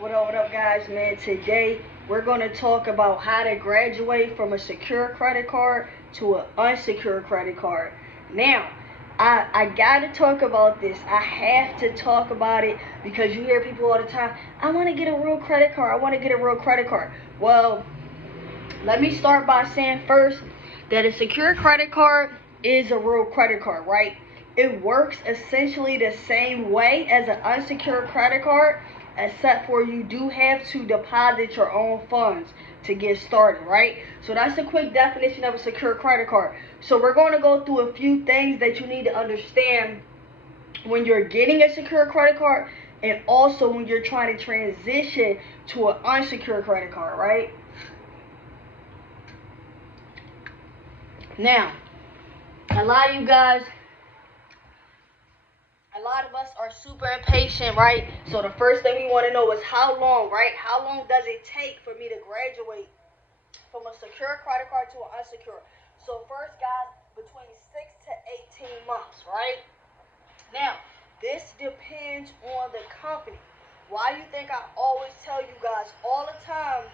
What up, guys, man? Today, we're going to talk about how to graduate from a secure credit card to an unsecured credit card. Now, I got to talk about this. I have to talk about it because you hear people all the time, I want to get a real credit card. I want to get a real credit card. Well, let me start by saying first that a secure credit card is a real credit card, right? It works essentially the same way as an unsecured credit card, except for you do have to deposit your own funds to get started, right? So that's a quick definition of a secure credit card. So we're going to go through a few things that you need to understand when you're getting a secure credit card, and also when you're trying to transition to an unsecured credit card, right? Now, a lot of us are super impatient, right? So the first thing we want to know is how long, right? How long does it take for me to graduate from a secure credit card to an unsecured? So first, guys, between 6 to 18 months, right? Now, this depends on the company. Why do you think I always tell you guys all the time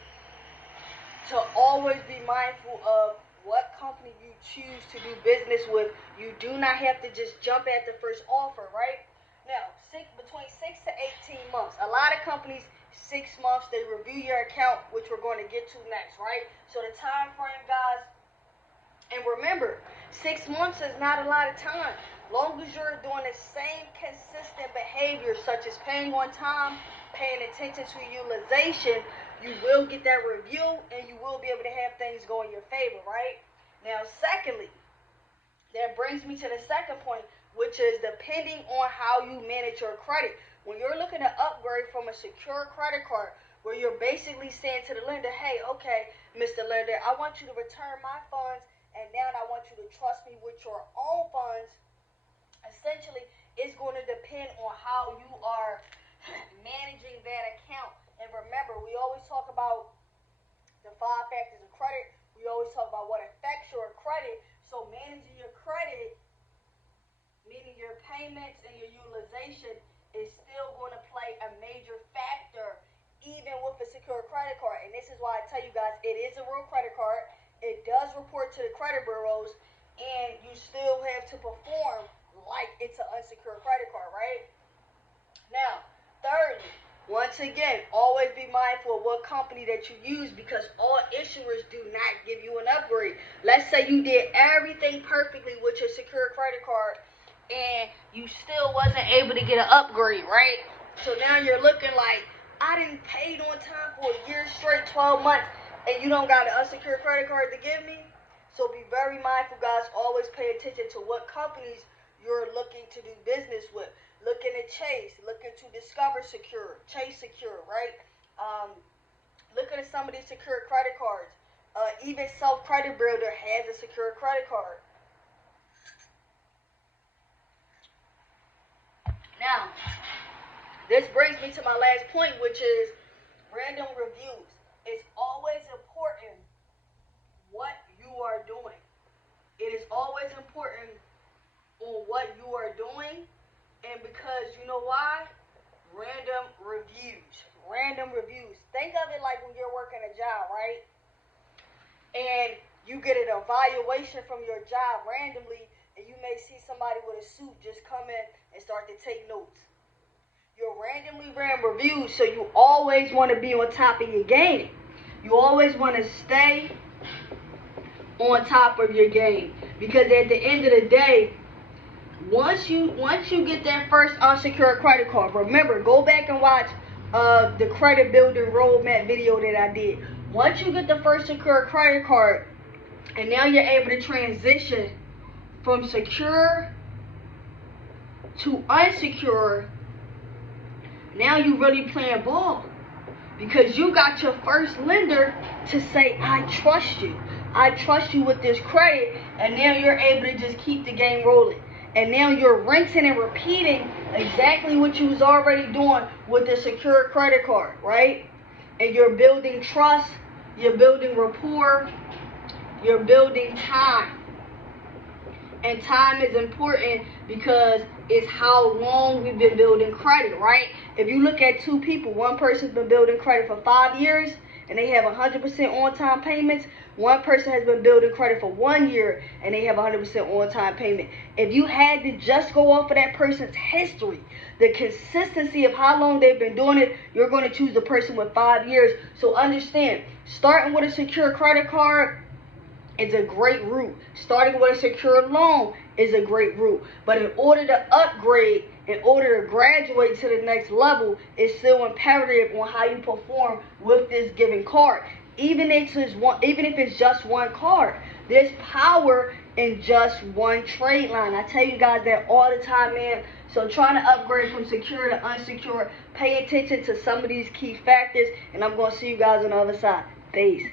to always be mindful of what company you choose to do business with? You do not have to just jump at the first offer, right? Now, between 6 to 18 months. A lot of companies, 6 months, they review your account, which we're going to get to next, right? So the time frame, guys, and remember, 6 months is not a lot of time. Long as you're doing the same consistent behavior, such as paying on time, paying attention to utilization, you will get that review and you will be able to have things go in your favor, right? Now, secondly, that brings me to the second point, which is depending on how you manage your credit. When you're looking to upgrade from a secure credit card, where you're basically saying to the lender, hey, okay, Mr. Lender, I want you to return my funds, and now I want you to trust me with your own funds. Essentially, it's going to depend on how you are managing that account. And remember, we always talk about the 5 factors of credit. We always talk about what affects your credit. So managing your credit, meaning your payments and your utilization, is still going to play a major factor even with a secure credit card. And this is why I tell you guys, it is a real credit card. It does report to the credit bureaus, and you still have to perform like it's an unsecured credit card, right? Now, thirdly, once again, always be mindful of what company that you use, because all issuers do not give you an upgrade. Let's say you did everything perfectly with your secure credit card and you still wasn't able to get an upgrade, right? So now you're looking like, I didn't pay on time for a year straight, 12 months, and you don't got an unsecured credit card to give me? So be very mindful, guys. Always pay attention to what companies you're looking to do business with. Looking at Chase, looking to Discover Secure, Chase Secure, right? Looking at some of these secure credit cards. Even Self Credit Builder has a secure credit card. Now, this brings me to my last point, which is random reviews. It's always important what you are doing. It is always important on what you are doing, and because you know why? Random reviews. Random reviews. Think of it like when you're working a job, right? And you get an evaluation from your job randomly, and you may see somebody with a suit just come in and start to take notes. You're randomly ran reviews, so you always want to be on top of your game. You always want to stay on top of your game, because at the end of the day, once you get that first unsecured credit card, remember, go back and watch the credit building roadmap video that I did. Once you get the first secure credit card, and now you're able to transition from secure to unsecured, now you really playing ball, because you got your first lender to say, I trust you. I trust you with this credit, and now you're able to just keep the game rolling. And now you're rinsing and repeating exactly what you was already doing with the secure credit card, right? And you're building trust, you're building rapport, you're building time. And time is important because is how long we've been building credit, right? If you look at two people, one person's been building credit for 5 years and they have 100% on-time payments. One person has been building credit for 1 year and they have 100% on-time payment. If you had to just go off of that person's history, the consistency of how long they've been doing it, you're going to choose the person with 5 years. So understand, starting with a secure credit card is a great route. Starting with a secured loan is a great route. But in order to upgrade, in order to graduate to the next level, it's still imperative on how you perform with this given card. Even if it's just one card, there's power in just one trade line. I tell you guys that all the time, man. So trying to upgrade from secure to unsecured, pay attention to some of these key factors, and I'm going to see you guys on the other side. Peace.